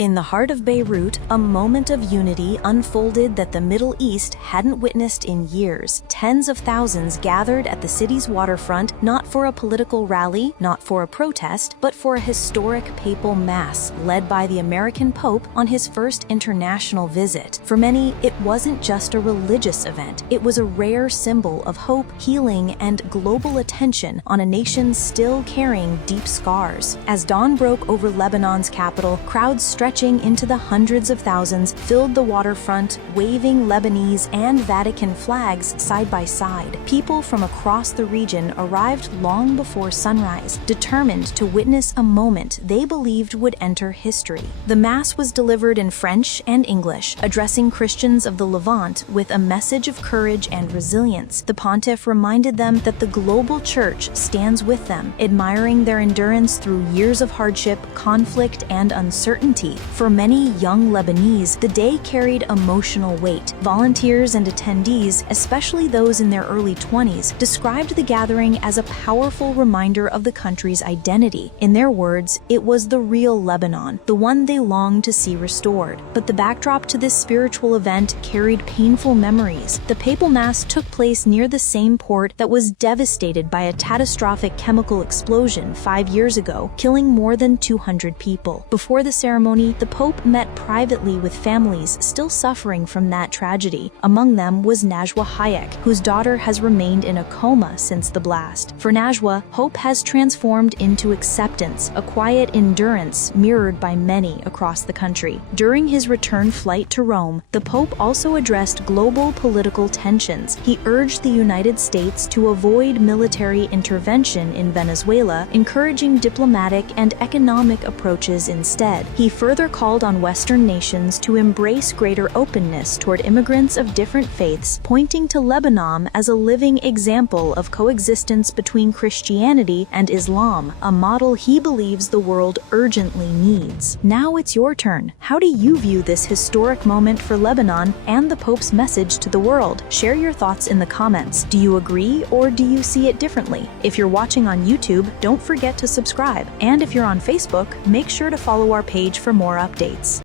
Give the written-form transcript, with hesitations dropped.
In the heart of Beirut, a moment of unity unfolded that the Middle East hadn't witnessed in years. Tens of thousands gathered at the city's waterfront, not for a political rally, not for a protest, but for a historic Papal Mass led by the American Pope on his first international visit. For many, it wasn't just a religious event. It was a rare symbol of hope, healing, and global attention on a nation still carrying deep scars. As dawn broke over Lebanon's capital, crowds stretching into the hundreds of thousands filled the waterfront, waving Lebanese and Vatican flags side by side. People from across the region arrived long before sunrise, determined to witness a moment they believed would enter history. The Mass was delivered in French and English, addressing Christians of the Levant with a message of courage and resilience. The pontiff reminded them that the global church stands with them, admiring their endurance through years of hardship, conflict, and uncertainty. For many young Lebanese, the day carried emotional weight. Volunteers and attendees, especially those in their early 20s, described the gathering as a powerful reminder of the country's identity. In their words, it was the real Lebanon, the one they longed to see restored. But the backdrop to this spiritual event carried painful memories. The Papal Mass took place near the same port that was devastated by a catastrophic chemical explosion 5 years ago, killing more than 200 people. Before the ceremony, the Pope met privately with families still suffering from that tragedy. Among them was Najwa Hayek, whose daughter has remained in a coma since the blast. For Najwa, hope has transformed into acceptance, a quiet endurance mirrored by many across the country. During his return flight to Rome, the Pope also addressed global political tensions. He urged the United States to avoid military intervention in Venezuela, encouraging diplomatic and economic approaches instead. He further called on Western nations to embrace greater openness toward immigrants of different faiths, pointing to Lebanon as a living example of coexistence between Christianity and Islam, a model he believes the world urgently needs. Now it's your turn. How do you view this historic moment for Lebanon and the Pope's message to the world? Share your thoughts in the comments. Do you agree or do you see it differently? If you're watching on YouTube, don't forget to subscribe. And if you're on Facebook, make sure to follow our page for more updates.